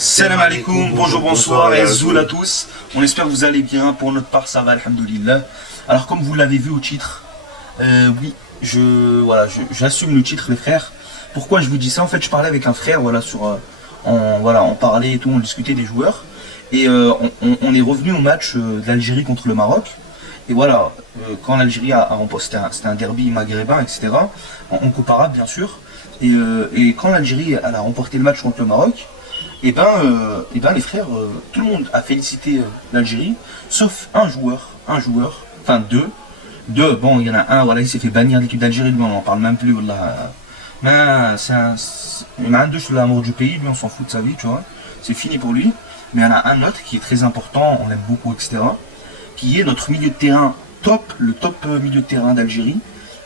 Salam alaikum, bonjour, bonsoir et zoul à tous. On espère que vous allez bien. Pour notre part, ça va, alhamdoulilah. Alors, comme vous l'avez vu au titre, oui, j'assume le titre, les frères. Pourquoi je vous dis ça? En fait, je parlais avec un frère, on parlait et tout, on discutait des joueurs. Et on est revenu au match de l'Algérie contre le Maroc. Et voilà, quand l'Algérie a remporté, c'était un derby maghrébin, etc. En comparable, bien sûr. Et quand l'Algérie a remporté le match contre le Maroc, et ben les frères, tout le monde a félicité l'Algérie, sauf un joueur, enfin deux, bon il y en a un, voilà, il s'est fait bannir de l'équipe d'Algérie, lui on n'en parle même plus, voilà. Mais il y en a un deux sur l'amour du pays, lui on s'en fout de sa vie, tu vois, c'est fini pour lui. Mais il y en a un autre qui est très important, on l'aime beaucoup, etc., qui est notre milieu de terrain top, le top milieu de terrain d'Algérie,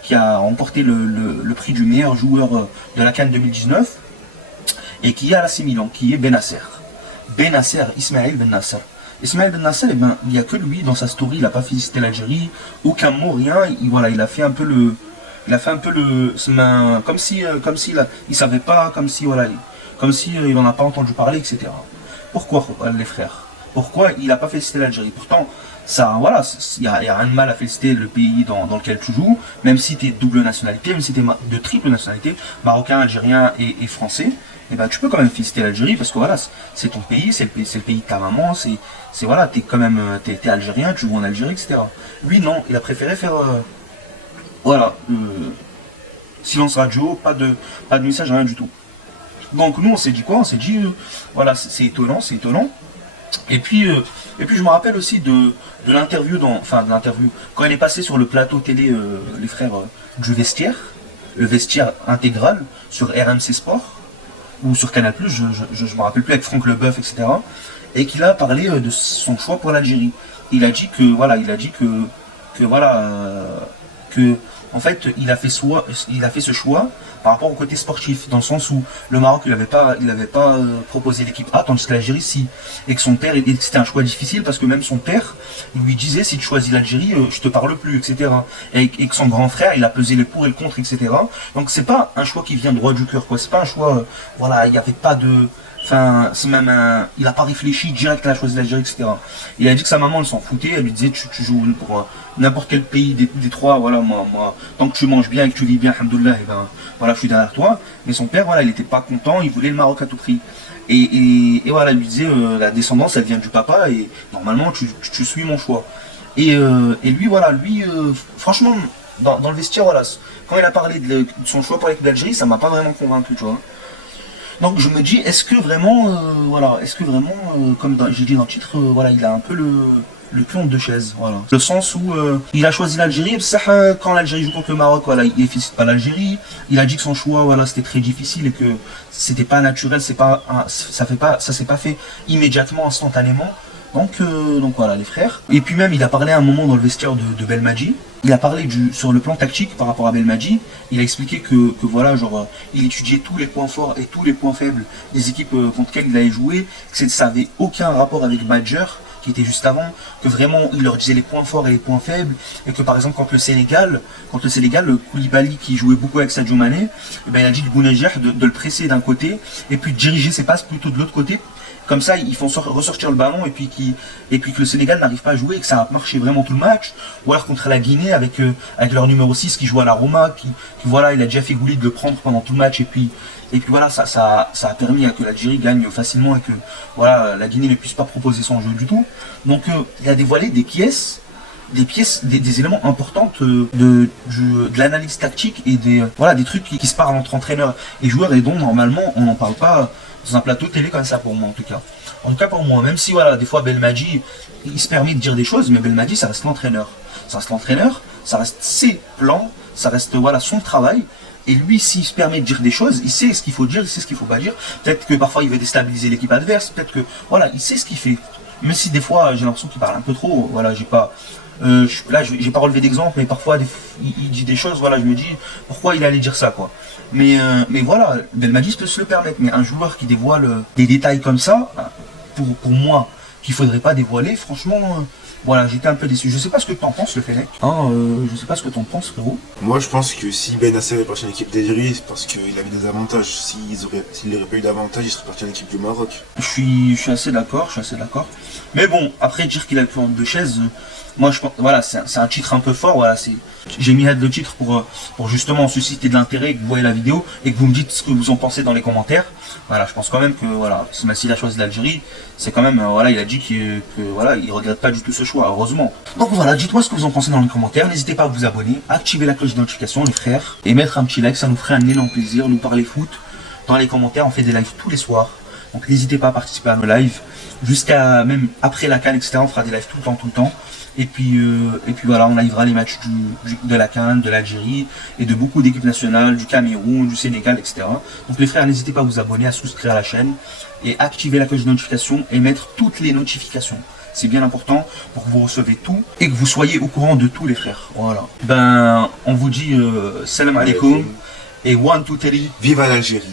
qui a remporté le prix du meilleur joueur de la CAN 2019, et qui est à l'AC Milan, qui est Bennacer. Ismaël Bennacer. Ismaël Bennacer, eh ben, il n'y a que lui dans sa story, il n'a pas félicité l'Algérie, aucun mot, rien, il a fait un peu comme si il savait pas, comme si il n'en a pas entendu parler, etc. Pourquoi les frères? Pourquoi il n'a pas félicité l'Algérie? Pourtant, ça, voilà, il n'y a rien de mal à féliciter le pays dans lequel tu joues, même si tu es double nationalité, même si tu es de triple nationalité, marocain, algérien et français, et ben tu peux quand même féliciter l'Algérie parce que voilà, c'est ton pays, c'est le pays de ta maman, voilà, t'es quand même, t'es algérien, tu joues en Algérie, etc. Lui non, il a préféré faire, silence radio, pas de message, rien du tout. Donc nous on s'est dit quoi? On s'est dit, voilà, c'est étonnant. Et puis je me rappelle aussi de l'interview, quand il est passé sur le plateau télé, les frères, du vestiaire, le vestiaire intégral sur RMC Sport, ou sur Canal+, je me rappelle plus, avec Franck Leboeuf, etc. Et qu'il a parlé de son choix pour l'Algérie. Il a dit que en fait il a fait ce choix par rapport au côté sportif, dans le sens où le Maroc il avait pas proposé l'équipe A, tandis que l'Algérie si, et que son père, c'était un choix difficile parce que même son père il lui disait, si tu choisis l'Algérie, je te parle plus, etc. Et que son grand frère il a pesé les pour et le contre, etc. Donc c'est pas un choix qui vient droit du cœur, quoi. C'est pas un choix, il n'y avait pas de, c'est même il a pas réfléchi direct à choisir l'Algérie, etc. Il a dit que sa maman elle s'en foutait, elle lui disait tu joues pour n'importe quel pays des trois, voilà, moi tant que tu manges bien et que tu vis bien, alhamdoulilah, et ben voilà, je suis derrière toi. Mais son père, voilà, il était pas content, il voulait le Maroc à tout prix. Et voilà, il lui disait la descendance elle vient du papa et normalement tu suis mon choix. Et lui, voilà, franchement, dans le vestiaire, voilà, quand il a parlé de son choix pour l'équipe d'Algérie, ça m'a pas vraiment convaincu, tu vois. Donc je me dis, est-ce que vraiment, comme j'ai dit dans le titre, il a un peu le cul entre deux chaises, voilà. Le sens où il a choisi l'Algérie, quand l'Algérie joue contre le Maroc, voilà, il félicite pas l'Algérie, il a dit que son choix, voilà, c'était très difficile et que c'était pas naturel, ça s'est pas fait immédiatement, instantanément. Donc voilà les frères. Et puis même il a parlé à un moment dans le vestiaire de Belmadi. Il a parlé sur le plan tactique par rapport à Belmadi. Il a expliqué que voilà, il étudiait tous les points forts et tous les points faibles des équipes contre lesquelles il allait jouer, que ça n'avait aucun rapport avec Badger qui était juste avant, que vraiment il leur disait les points forts et les points faibles, et que par exemple contre le Sénégal, le Koulibaly qui jouait beaucoup avec Sadio Mané, il a dit le Bounedjah de le presser d'un côté et puis de diriger ses passes plutôt de l'autre côté. Comme ça, ils font ressortir le ballon et puis que le Sénégal n'arrive pas à jouer et que ça a marché vraiment tout le match. Ou alors contre la Guinée avec leur numéro 6 qui joue à la Roma, qui voilà, il a déjà fait Gouli de le prendre pendant tout le match et puis voilà, ça a permis à que l'Algérie gagne facilement et que voilà, la Guinée ne puisse pas proposer son jeu du tout. Donc il a dévoilé des éléments importants de l'analyse tactique et des trucs qui se parlent entre entraîneurs et joueurs et dont normalement on n'en parle pas dans un plateau télé comme ça, pour moi en tout cas. En tout cas pour moi, même si voilà, des fois Belmadi il se permet de dire des choses, mais Belmadi ça reste l'entraîneur. Ça reste ses plans, ça reste voilà son travail. Et lui, s'il se permet de dire des choses, il sait ce qu'il faut dire, il sait ce qu'il faut pas dire. Peut-être que parfois il veut déstabiliser l'équipe adverse, peut-être que voilà, il sait ce qu'il fait. Même si des fois j'ai l'impression qu'il parle un peu trop, voilà, j'ai pas relevé d'exemple, mais parfois il dit des choses, voilà, je me dis pourquoi il allait dire ça, quoi. Mais voilà, Belmadi peut se le permettre, mais un joueur qui dévoile des détails comme ça, pour moi, qu'il faudrait pas dévoiler. Franchement, voilà, j'étais un peu déçu. Je sais pas ce que t'en penses, le Fennec. Je sais pas ce que t'en penses, frérot. Moi, je pense que si Benasser est parti à l'équipe d'Algérie, c'est parce qu'il avait des avantages. S'il n'aurait pas eu d'avantages, il serait parti à l'équipe du Maroc. Je suis assez d'accord, Mais bon, après dire qu'il a le plan de chaises, moi je pense, voilà, c'est un titre un peu fort, voilà, j'ai mis le titre pour justement susciter de l'intérêt, que vous voyez la vidéo et que vous me dites ce que vous en pensez dans les commentaires. Voilà, je pense quand même que voilà, même s'il a choisi l'Algérie, c'est quand même, voilà, il a dit que voilà, il regrette pas du tout ce choix, heureusement. Donc voilà, dites-moi ce que vous en pensez dans les commentaires, n'hésitez pas à vous abonner, activer la cloche de notification, les frères, et mettre un petit like, ça nous ferait un énorme plaisir, nous parler foot. Dans les commentaires, on fait des lives tous les soirs, donc n'hésitez pas à participer à nos lives, jusqu'à même après la CAN, etc. On fera des lives tout le temps. Et puis voilà, on livera les matchs de la CAN, de l'Algérie et de beaucoup d'équipes nationales, du Cameroun, du Sénégal, etc. Donc les frères, n'hésitez pas à vous abonner, à souscrire à la chaîne et activer la cloche de notification et mettre toutes les notifications. C'est bien important pour que vous recevez tout et que vous soyez au courant de tous les frères. Voilà. Ben, on vous dit salam alaikum et 1, 2, 3. Vive l'Algérie!